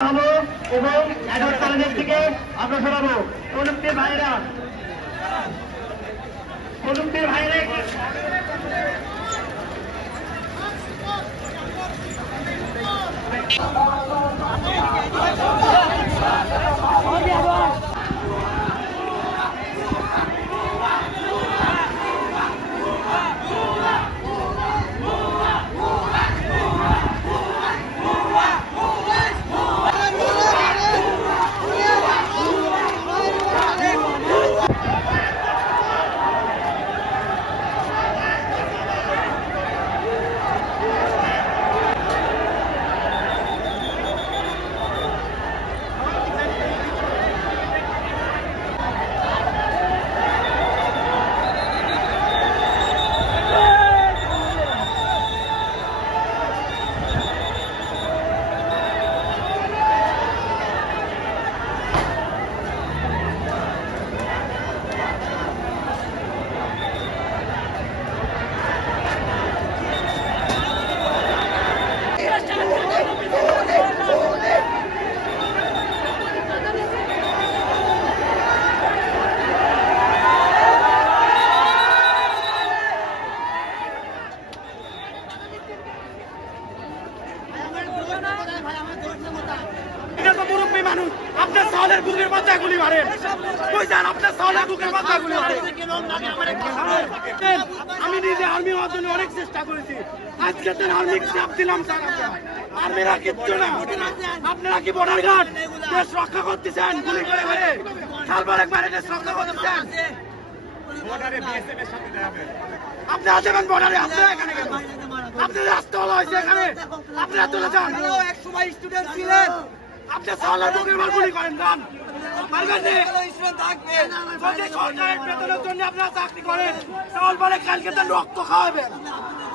এবং অ্যাডভান্স কলেজের থেকে আমরা শোনাবো প্রযুক্তির ভাইরা মানুষ আপনার সালের বুকের মাথায় গুলি মারেন আপনার সালের বুকের মাথায় গুলি মারেন। আমি নিজে আর্মি হওয়ার জন্য অনেক চেষ্টা করেছি, আজকে তার আর্মি চাপ দিলাম। আর্মিরা কিচ্ছু না, আপনারা কি বর্ডার গার্ড দেশ রক্ষা করতেছেন? গুলি করে মেরে সালবার একবারে দেশ রক্ষা করতেছেন। আপনারা দেবেন বর্ডারে, আপনারা এখানে কেন? আপনাদের রাস্তা হলো হয়েছে এখানে, আপনারা চলে যান। এক সময় স্টুডেন্ট ছিলেন, আপনি সালার বুকের মার গুলি করেন যান। সরকারের বেতনের জন্য আপনারা চাকরি করেন, চাউল বলে কালকে তার রক্ত খাওয়াবেন,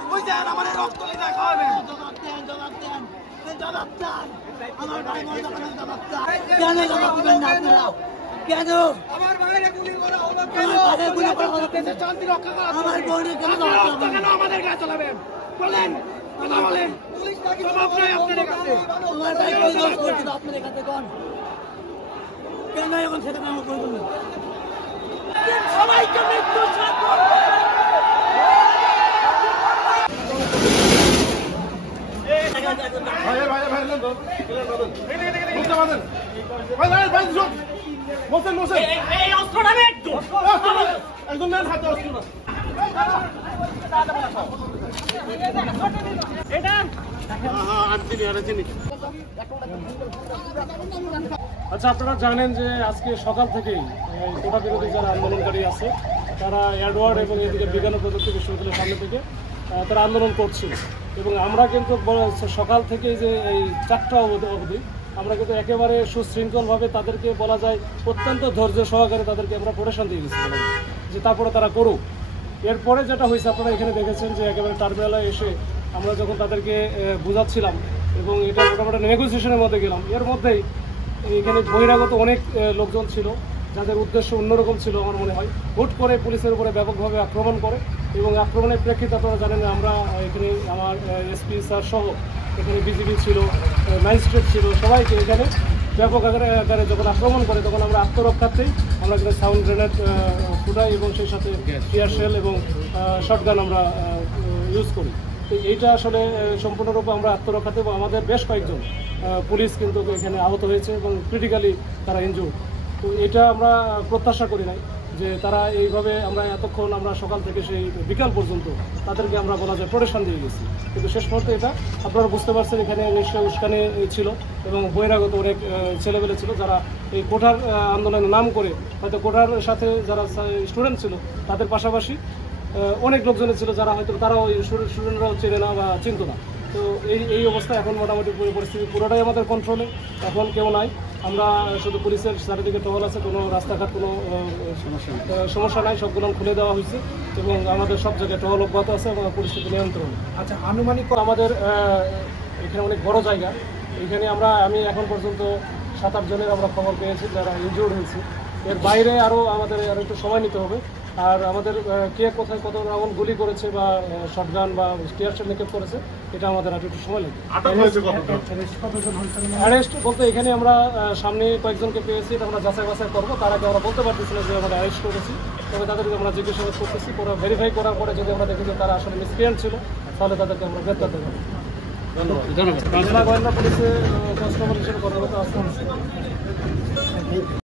বুঝছেন? আমাদের রক্ত লিখে খাওয়াবেন। কেন আমার ভাইয়ের গুলি করা হলো? শান্তি রক্ষা করা কেন আমাদের গায়ে চলাবেন? বলেন, কথা বলেন। পুলিশ নাকি জবাব নাই আপনাদের কাছে? আপনাদের কাছে কোন কেন এখন সেটা কাম করবেন? সবাইকে মৃত্যু আচ্ছা, আপনারা জানেন যে আজকে সকাল থেকেই কোটা বিরোধী যারা আন্দোলনকারী আছে তারা এডওয়ার্ড এবং এদিকে বিজ্ঞান ও প্রযুক্তি বিশ্ববিদ্যালয়ের সামনে থেকে তারা আন্দোলন করছিল এবং আমরা কিন্তু সকাল থেকে যে এই 4টা অবধি আমরা কিন্তু একেবারে সুশৃঙ্খলভাবে তাদেরকে বলা যায় অত্যন্ত ধৈর্য সহকারে তাদেরকে আমরা প্রোটেকশন দিয়ে গেছি যে তারপরে তারা করুক। এরপরে যেটা হয়েছে আপনারা এখানে দেখেছেন যে একেবারে টার্মিনালে এসে আমরা যখন তাদেরকে বোঝাচ্ছিলাম এবং এটা মোটামুটি নেগোসিয়েশনের মধ্যে গেলাম, এর মধ্যেই এখানে বহিরাগত অনেক লোকজন ছিল যাদের উদ্দেশ্য অন্যরকম ছিল আমার মনে হয়। হুট করে পুলিশের উপরে ব্যাপকভাবে আক্রমণ করে এবং আক্রমণের প্রেক্ষিতে আপনারা জানেন আমরা এখানে আমার এসপি স্যার সহ এখানে বিজিবি ছিল, ম্যাজিস্ট্রেট ছিল, সবাইকে এখানে ব্যাপক আকারে যখন আক্রমণ করে তখন আমরা আত্মরক্ষার্থেই আমরা এখানে সাউন্ড গ্রেনেড ফুটাই এবং সেই সাথে টিয়ার শেল এবং শটগান আমরা ইউজ করি। তো এইটা আসলে সম্পূর্ণরূপে আমরা আত্মরক্ষাতে এবং আমাদের বেশ কয়েকজন পুলিশ কিন্তু এখানে আহত হয়েছে এবং ক্রিটিক্যালি তারা ইনজুর্ড। তো এটা আমরা প্রত্যাশা করি নাই যে তারা এইভাবে আমরা এতক্ষণ আমরা সকাল থেকে সেই বিকাল পর্যন্ত তাদেরকে আমরা বলা যায় প্রোটেকশন দিয়ে গেছি, কিন্তু শেষ মুহূর্তে এটা আপনারা বুঝতে পারছেন এখানে নিশ্চয়ই উস্কানি ছিল এবং বহিরাগত অনেক ছেলেবেলে ছিল যারা এই কোটার আন্দোলনের নাম করে হয়তো কোটার সাথে যারা স্টুডেন্ট ছিল তাদের পাশাপাশি অনেক লোকজনের ছিল যারা হয়তো তারাও স্টুডেন্টরাও চেনে না বা চিনত না। তো এই অবস্থা এখন মোটামুটি পরিস্থিতি পুরোটাই আমাদের কন্ট্রোলে, এখন কেউ নাই। আমরা শুধু পুলিশের চারিদিকে টহল আছে, কোনো রাস্তাঘাট কোনো সমস্যা নাই, সবগুলো খুলে দেওয়া হয়েছে এবং আমাদের সব জায়গায় টহল অব্যাহত আছে এবং পরিস্থিতি নিয়ন্ত্রণ। আচ্ছা, আনুমানিক আমাদের এখানে অনেক বড় জায়গা, এখানে আমি এখন পর্যন্ত 7-8 জনের আমরা খবর পেয়েছি যারা ইনজুর্ড হয়েছে। এর বাইরে আরও আমাদের একটু সময় নিতে হবে আর আমাদের কে কোথায় কত রাউন্ড গুলি করেছে বা শটগান বা টিয়ার শেল নিক্ষেপ করেছে এটা আমাদের আর একটু সময় লাগবে। অ্যারেস্ট বলতে এখানে আমরা সামনে কয়েকজনকে পেয়েছি, এটা আমরা যাচাই বাছাই করবো। তার আগে আমরা বলতে পারতেছি না যে আমরা অ্যারেস্ট করেছি, তবে তাদেরকে আমরা জিজ্ঞাসাবাদ করতেছি। পুরো ভেরিফাই করার পরে যদি আমরা দেখি যে তারা আসলে মিসক্রিয়েন্ট ছিল তাহলে তাদেরকে আমরা গ্রেপ্তার দেবো। ধন্যবাদ। গোয়েন্দা পুলিশে কনস্টেবল হিসেবে কর্মরত আছেন।